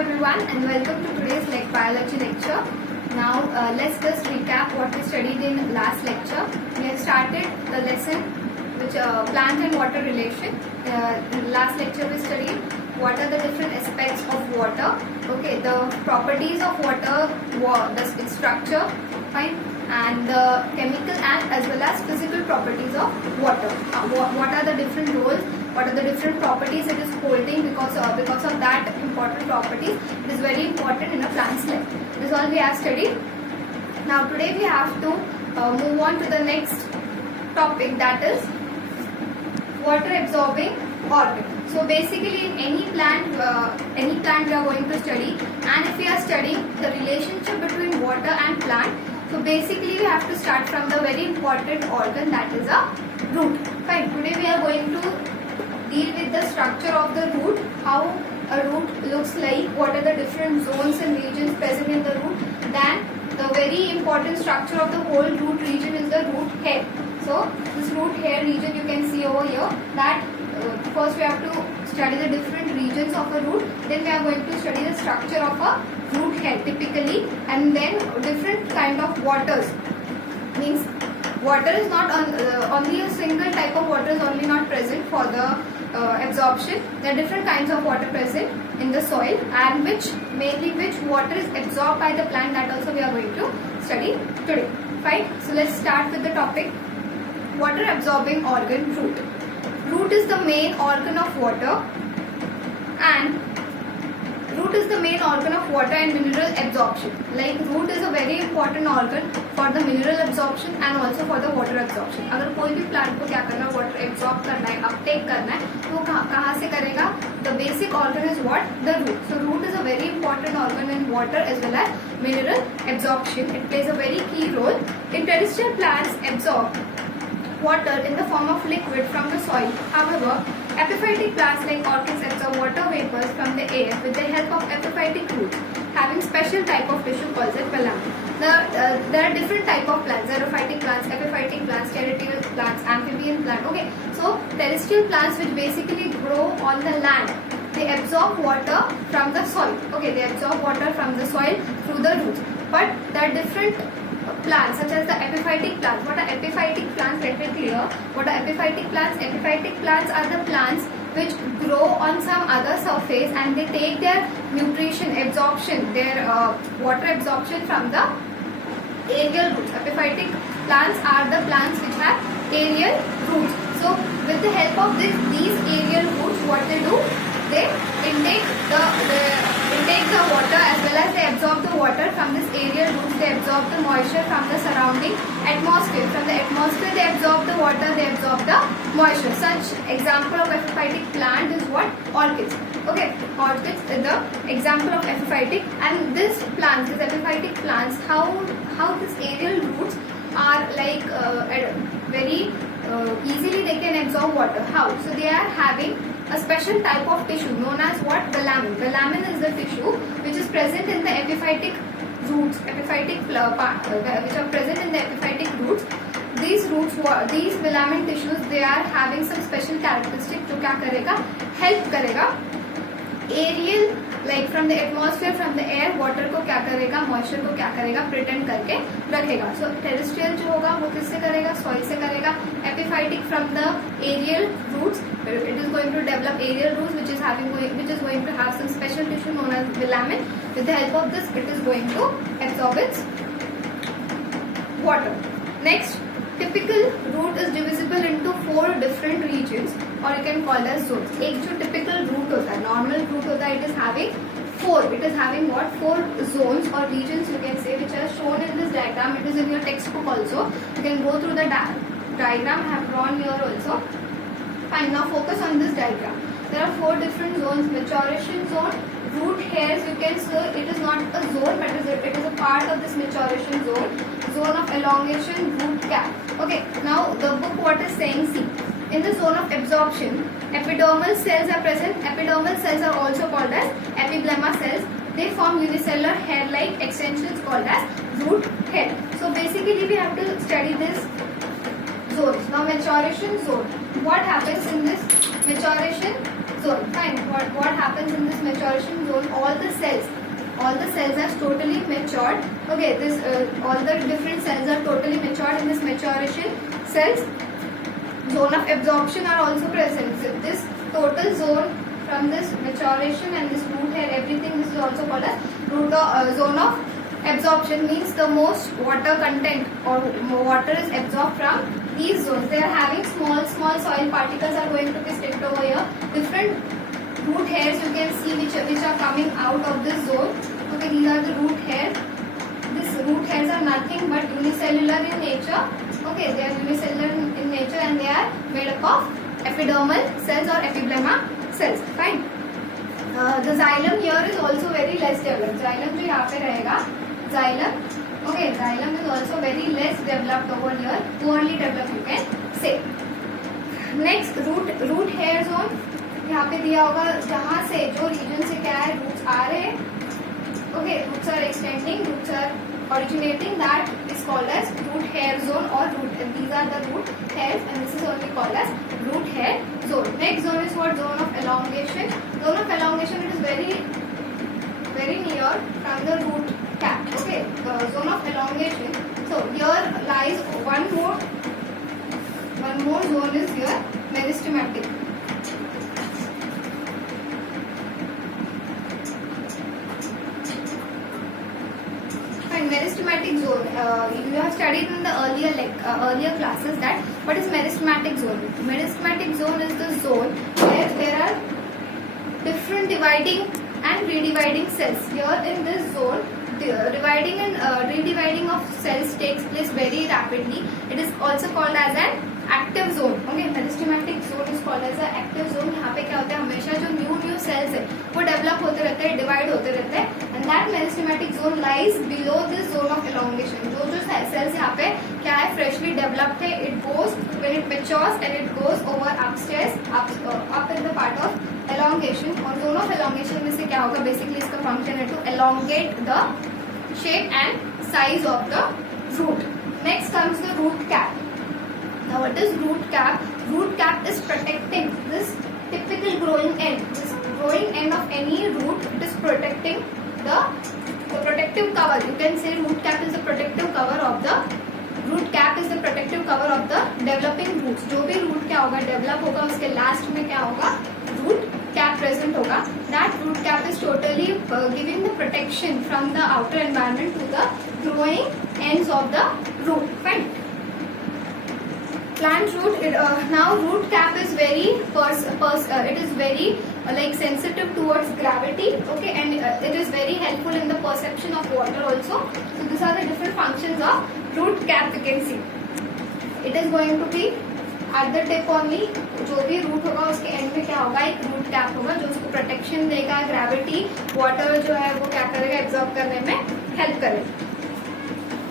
everyone and welcome to today's biology lecture. Now let's just recap what we studied in last lecture. We have started the lesson which plant and water relation. In last lecture we studied what are the different aspects of water. Okay, the properties of water, its structure, fine, and the chemical and as well as physical properties of water. What are the different roles? What are the different properties it is holding because of that important properties? It is very important in a plant's life. This is all we have studied. Now today we have to move on to the next topic, that is water absorbing organ. So basically in any plant we are going to study, and if we are studying the relationship between water and plant, so basically we have to start from the very important organ, that is a root. Fine. Today we are going to deal with the structure of the root, how a root looks like, what are the different zones and regions present in the root. Then the very important structure of the whole root region is the root hair. So this root hair region you can see over here, that first we have to study the different regions of a root, then we are going to study the structure of a root hair typically, and then different kind of waters. Means water is not only a single type of water is only not present for the absorption. There are different kinds of water present in the soil, and mainly which water is absorbed by the plant, that also we are going to study today. Fine. So let's start with the topic. Water absorbing organ, root. Root is the main organ of water and mineral absorption. Like root is a very important organ for the mineral absorption and also for the water absorption. अगर कोई भी plant को क्या करना है, water absorb करना है, uptake करना है, तो वो कहाँ से करेगा? The basic organ is what? The root. So root is a very important organ in water as well as mineral absorption. It plays a very key role. In terrestrial plants absorb water in the form of liquid from the soil. However, epiphytic plants like orchids absorb water vapors from the air with the help of epiphytic roots, having special type of tissue called as velamen. There are different type of plants: xerophytic plants, epiphytic plants, terrestrial plants, amphibian plant. Okay, so terrestrial plants which basically grow on the land, they absorb water from the soil. Okay, they absorb water from the soil through the roots. But there are different plants such as the epiphytic plants. What are epiphytic plants? Let me clear. What are epiphytic plants? Epiphytic plants are the plants which grow on some other surface and they take their nutrition absorption, their water absorption from the aerial roots. Epiphytic plants are the plants which have aerial roots. So with the help of these aerial roots, what they do? They intake the water as well as they absorb the water from this aerial roots. They absorb the moisture from the surrounding atmosphere. From the atmosphere they absorb the water, they absorb the moisture. Such example of epiphytic plant is what? Orchids. Okay, orchids is the example of epiphytic, and these epiphytic plants, how these aerial roots are like very easily they can absorb water. How? So they are having a special type of tissue known as what? Velamen. Velamen is the tissue which is present in the epiphytic roots, which are present in the epiphytic roots. These velamen tissues, they are having some special characteristic जो क्या करेगा? Help करेगा aerial, like from the atmosphere, from the air, water को क्या करेगा? Moisture को क्या करेगा? Pretend करके रखेगा. So terrestrial जो होगा वो किससे करेगा? Soil से करेगा. Epiphytic from the aerial roots, it is going to develop aerial roots which is going to have some special tissue known as velamen. With the help of this, it is going to absorb its water. Next, typical root is divisible into 4 different regions, or you can call as zones. एक जो typical root होता है, normal root होता है, it is having 4. It is having what? 4 zones or regions you can say, which are shown in this diagram. It is in your textbook also. You can go through the diagram I have drawn here also. Fine. Now focus on this diagram. There are 4 different zones. Maturation zone, root hairs. You can say it is not a zone, but it is a part of this maturation zone. Zone of elongation, root cap. Okay. Now the book what is saying? See. In the zone of absorption, epidermal cells are present. Epidermal cells are also called as epiblema cells. They form unicellular hair-like extensions called as root hair. So basically we have to study this zones. Now maturation zone. What happens in this maturation zone. Fine. What happens in this maturation zone? All the cells are totally matured. Okay, this all the different cells are totally matured in this maturation cells. Zone of absorption are also present. So this total zone from this maturation and this root hair, everything, this is also called as zone of absorption, means the most water content or water is absorbed from these zones. They are having small soil particles are going to be sticked over here. Different root hairs you can see which are coming out of this zone. Okay, these are the root hairs. These root hairs are nothing but unicellular in nature. Okay, they are unicellular in nature and they are made up of epidermal cells or epiblema cells. Fine. The xylem here is also very less developed. Xylem जो यहाँ पे रहेगा, xylem. Okay, xylem is also very less developed over here. Poorly developed you can say. Next, root hair zone. यहाँ पे दिया होगा जहाँ से जो रीजन से क्या है roots आ रहे हैं. Okay, roots are extending, roots are originating. That is called as root hair zone or root. And these are the root hairs, and this is only called as root hair zone. Next zone is what? Zone of elongation. Zone of elongation, it is very near from the root cap. Okay, zone of elongation. So here lies one more zone is here, meristematic. Meristematic zone. You have studied in the earlier classes that what is meristematic zone. Meristematic zone is the zone where there are different dividing and redividing cells. Here in this zone, dividing and redividing of cells takes place very rapidly. It is also called as an active zone. Okay, meristematic zone is called as an active zone. यहाँ पे क्या होता है, हमेशा जो new cells है वो develop होते रहते हैं, divide होते रहते हैं, and that meristematic zone lies below this zone of elongation. जो cells यहाँ पे क्या है, freshly developed है, it goes when it matures and it goes over upstairs, up in the part of elongation. और zone of elongation में से क्या होगा, basically इसका function है to elongate the shape and size of the root. Next comes the root cap. Now what is root cap? Root cap is protecting this typical growing end. This growing end of any root, it is protecting the protective cover. You can say root cap is the protective cover of the developing roots. जो भी root क्या होगा, develop होगा, उसके last में क्या होगा, root cap present होगा. That root cap is totally giving the protection from the outer environment to the growing ends of the root. Fine. Plant root, now root cap is very it is very like sensitive towards gravity. Okay, and it is very helpful in the perception of water also. So these are the different functions of root cap. You can see it is going to be at the tip only. जो भी root होगा उसके end में क्या होगा, एक root cap होगा जो उसको protection देगा, gravity water जो है वो क्या करेगा, absorb करने में help करेगा.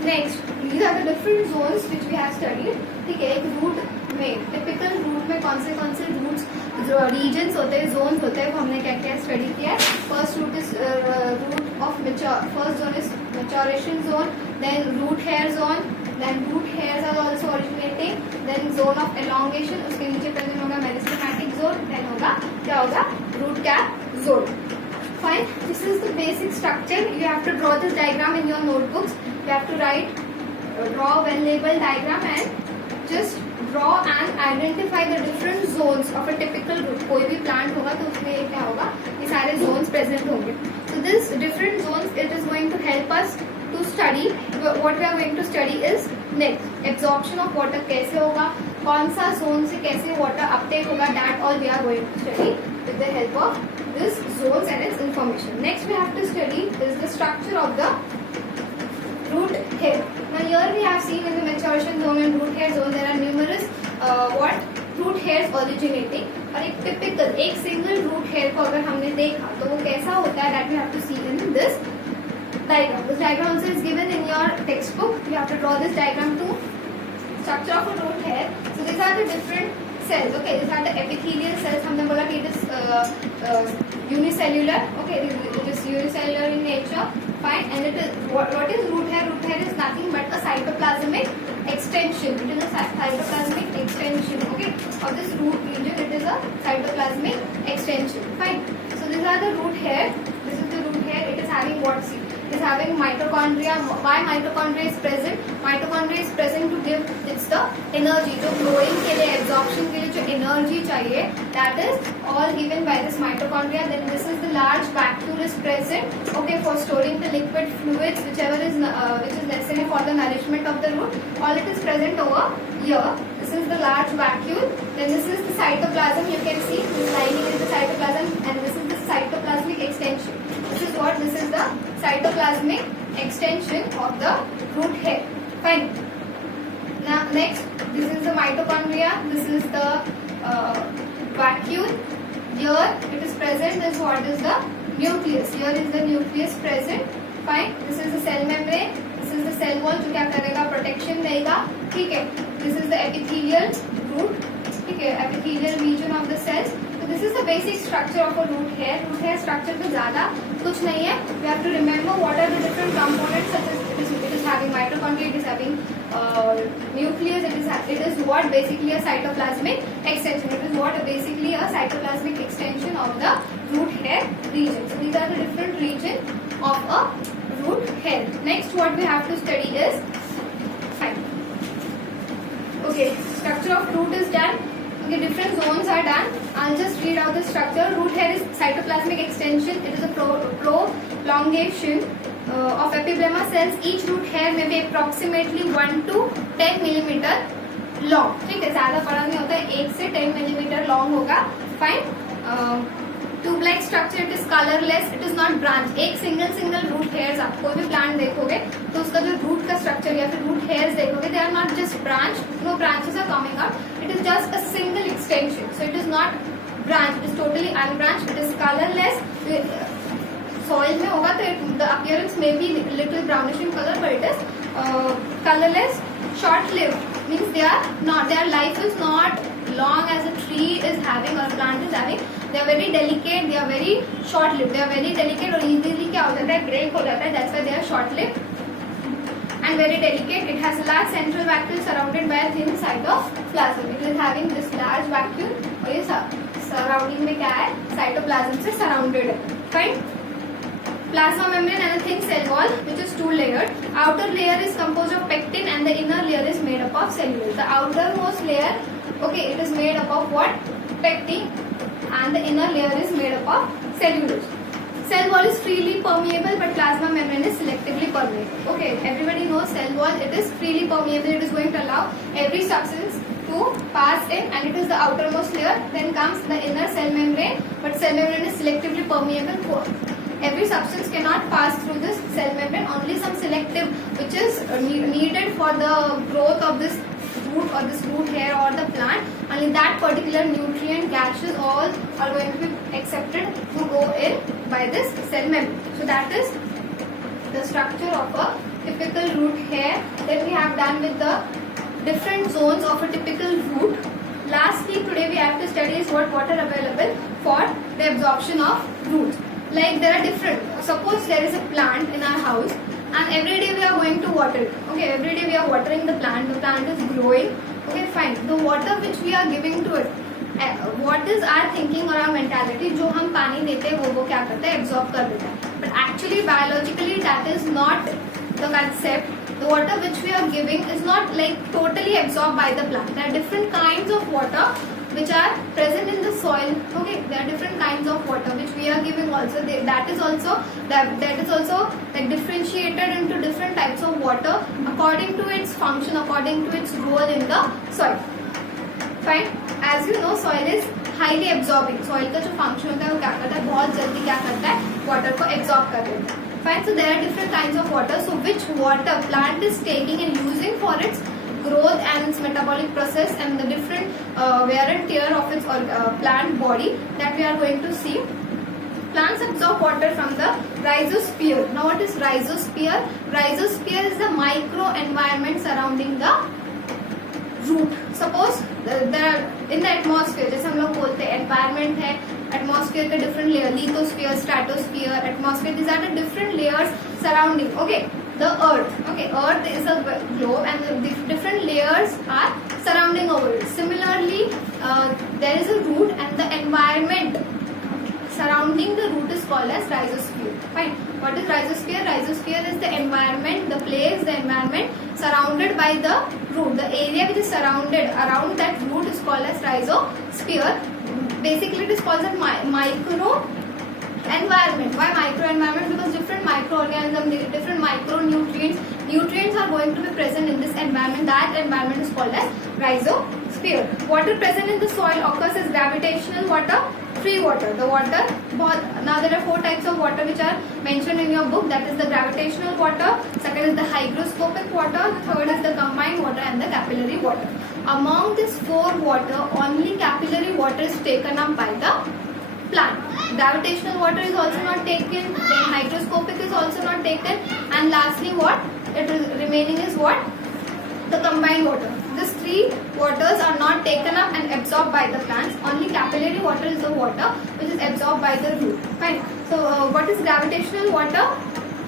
Next, these are the different zones which we have studied. ठीक है, एक रूट में, टिपिकल रूट में कौन से रूट्स जो रीजन्स होते हैं, जोन्स होते हैं, वो हमने क्या क्या स्टडी किया है. First root is root of first zone is maturation zone, then root hair zone, then root hairs are also originating, then zone of elongation, उसके नीचे प्रेजेंट होगा मेरिस्टेमेटिक जोन, देन होगा क्या होगा, root cap zone. Fine. This is the basic structure. You have to draw this diagram in your notebooks. You have to draw a well-labeled diagram and just draw and identify the different zones of a typical root. कोई भी plant होगा तो उसमें क्या होगा, ये सारे zones present होंगे. So this different zones, it is going to help us to study. What we are going to study is next absorption of water कैसे होगा, कौन सा zone से कैसे water uptake होगा, that all we are going to study with the help of this zones and its information. Next we have to study is the structure of the root hair. Now here we have seen in the maturation zone and root hair zone there are numerous root hairs originating. और एक typical एक single root hair को अगर हमने देखा तो वो कैसा होता है, that we have to see in this diagram. This diagram also is given in your textbook. You have to draw this diagram too. Structure of a root hair. So these are the different cells. Okay, these are the epithelial cells. हमने बोला कि it is unicellular. Okay, it is unicellular in nature. Fine. And it is what is root hair? Root hair is nothing but a cytoplasmic extension. It is a cytoplasmic extension. Okay, of this root region, it is a cytoplasmic extension. Fine. So these are the root hair. This is the root hair. It is having what? See, it is having mitochondria. Why mitochondria is present? Mitochondria is present to give it's the energy. जो growing के लिए, absorption के लिए जो energy चाहिए, that is all given by this mitochondria. Then this is the large vacuole is present. Okay, for storing the liquid fluids, whichever is which is necessary for the nourishment of the root. All it is present over here. This is the large vacuole. Then this is the cytoplasm. You can see this lining is the cytoplasm, and this is the cytoplasmic extension. This is what? This is the cytoplasmic extension of the root hair. Fine. Now next, this is the mitochondria. This is the vacuole. Here it is present. This what is the nucleus. Here is the nucleus present. Fine. This is the cell membrane. This is the cell wall जो क्या करेगा? Protection देगा. ठीक है. This is the epithelial root. ठीक है. Epithelial region of the cells. So this is the basic structure of a root hair. Root hair structure तो ज़्यादा कुछ नहीं है. We have to remember what are the different components such as it is having mitochondria, it is having nucleus, it is what basically a cytoplasmic extension. It is what basically a cytoplasmic extension of the root hair region. So these are the different regions of a root hair. Next, what we have to study is fine. Okay, structure of root is done. Okay, different zones are done. I'll just read out the structure. Root hair is cytoplasmic extension. It is a prolongation of epidermal cells. Each root hair may be approximately 1 to 10 millimeter long. ठीक है, ज़्यादा बड़ा नहीं होता है, 1 से 10 millimeter long होगा. Fine. Tube-like structure. It is colorless. It is not branch. एक single root hairs आप कोई भी plant देखोगे तो उसका जो root का structure या फिर root hairs देखोगे, they are not just branched. No branches are coming out. It is just a single extension. So it is not branched. It is totally unbranched. It is colorless. Soil में होगा तो the appearance may be little brownish in color, but it is colorless. Short-lived means their life is not long as a tree is having or a plant is having. They are very delicate. They are very short-lived. They are very delicate और easily क्या हो जाता है? Break हो जाता है. That's why they are short-lived and very delicate. It has a large central vacuole surrounded by a thin cytoplasm. It is having this large vacuole और ये surrounding में क्या है? Cytoplasm से surrounded है. Fine. Plasma membrane and a thin cell wall, which is two-layered. Outer layer is composed of pectin and the inner layer is made up of cellulose. The outermost layer, okay, it is made up of what? Pectin, and the inner layer is made up of cellulose. Cell wall is freely permeable, but plasma membrane is selectively permeable. Okay, everybody knows cell wall. It is freely permeable. It is going to allow every substance to pass in, and it is the outermost layer. Then comes the inner cell membrane, but cell membrane is selectively permeable. Every substance cannot pass through this cell membrane. Only some selective, which is needed for the growth of this root or this root hair or the plant. Only that particular nutrient gases all are going to be accepted to go in by this cell membrane. So that is the structure of a typical root hair. Then we have done with the different zones of a typical root. Lastly, today we have to study is what water available for the absorption of roots. Like there are different, suppose there is a plant in our house and every day we are going to water it. Okay, every day we are watering the plant is growing. Okay, fine. The water which we are giving to it, what is our thinking or our mentality? जो हम पानी देते हैं वो क्या करता है? Absorb कर देता है. But actually biologically that is not the concept. The water which we are giving is not like totally absorbed by the plant. There are different kinds of water which are present in the soil. Okay, there are different kinds of water which we are giving also. That is also like differentiated into different types of water according to its function, according to its role in the soil. Fine. As you know, soil is highly absorbing. Soil का जो function होता है वो क्या करता है? बहुत जल्दी क्या करता है? Water को absorb कर देता है. Fine. So there are different kinds of water. So which water plant is taking and using for its growth and its metabolic process and the different wear and tear of its plant body that we are going to see. Plants absorb water from the rhizosphere. Now what is rhizosphere? Rhizosphere is the micro environment surrounding the root. Suppose there are in the atmosphere, जैसे हम लोग बोलते हैं environment है, atmosphere के different layer, lithosphere, stratosphere, atmosphere, these are the different layers surrounding. Okay, the earth. Okay, earth is a globe and the different layers are surrounding over it. Similarly, there is a root and the environment surrounding the root is called as rhizosphere. Fine. What is rhizosphere? Rhizosphere is the environment, the place, the environment surrounded by the root. The area which is surrounded around that root is called as rhizosphere. Basically, it is called as micro environment. Why micro environment? Because different microorganisms, different nutrients are going to be present in this environment. That environment is called as rhizosphere. Water present in the soil occurs as gravitational water, free water. The water, now there are 4 types of water which are mentioned in your book. That is the gravitational water, second is the hygroscopic water, the third is the combined water and the capillary water. Among these 4 water, only capillary water is taken up by the plant. Gravitational water is also not taken, then hygroscopic is also not taken, and lastly what? It is remaining is what? The combined water. These 3 waters are not taken up and absorbed by the plants. Only capillary water is the water which is absorbed by the root. Fine. So what is gravitational water?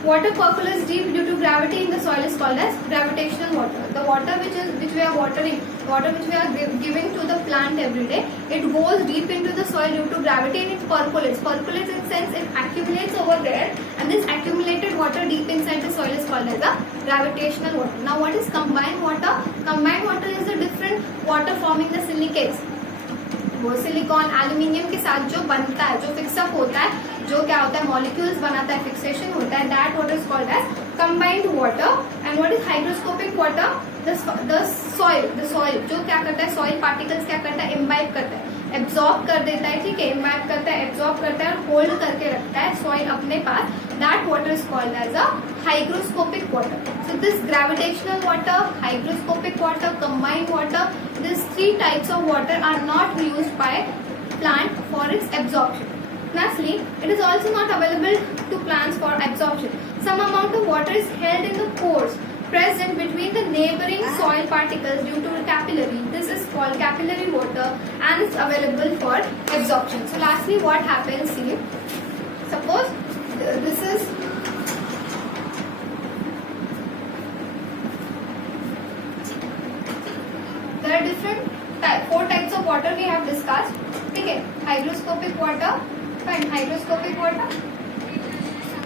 Water percolates deep due to gravity in the soil is called as gravitational water. The water which we are watering, water which we are giving to the plant every day, it goes deep into the soil due to gravity and it percolates. Percolates in sense it accumulates over there, and this accumulated water deep inside the soil is called as a gravitational water. Now what is combined water? Combined water is a different water forming the silicates. वो silicon aluminium के साथ जो बनता है, जो fix up होता है, जो क्या होता है मॉलिक्यूल्स बनाता है, फिक्सेशन होता है, that water is called as combined water. And what is hygroscopic water? The soil जो क्या करता है, सॉइल पार्टिकल्स क्या करता है, इम्बाइब करता है, एब्जॉर्ब कर देता है. ठीक है, इम्बाइब करता है, एब्जॉर्ब करता है और होल्ड करके रखता है सॉइल अपने पास. That water is called as a hygroscopic water. So this gravitational water, hygroscopic water, combined water, these 3 types of water are not used by plant for its absorption. Lastly, it is also not available to plants for absorption. Some amount of water is held in the pores present between the neighboring soil particles due to capillary. This is called capillary water and is available for absorption. So lastly, what happens here? Suppose this is there are different 4 types of water we have discussed. ठीक है, hygroscopic water, fine, hygroscopic water,